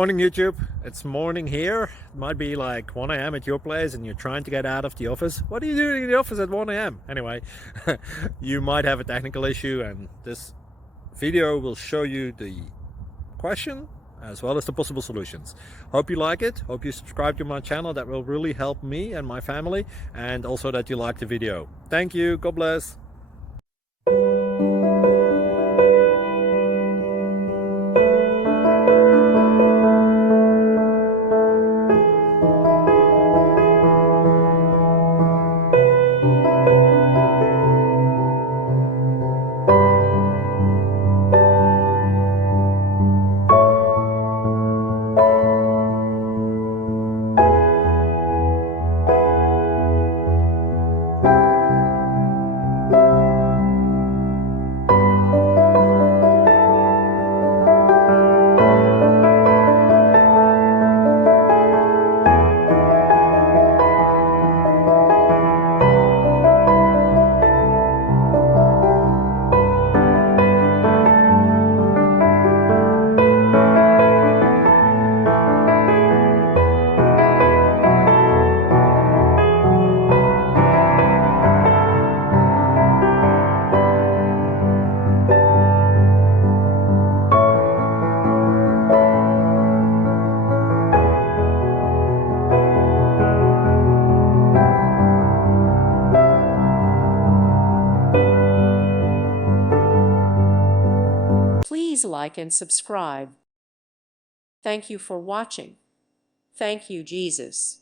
Morning YouTube, it's morning here. It might be like 1 a.m. at your place and you're trying to get out of the office. What are you doing in the office at 1 a.m.? Anyway, you might have a technical issue and this video will show you the question as well as the possible solutions. Hope you like it, hope you subscribe to my channel. That will really help me and my family, and also that you like the video. Thank you, God bless. Please like and subscribe. Thank you for watching. Thank you, Jesus.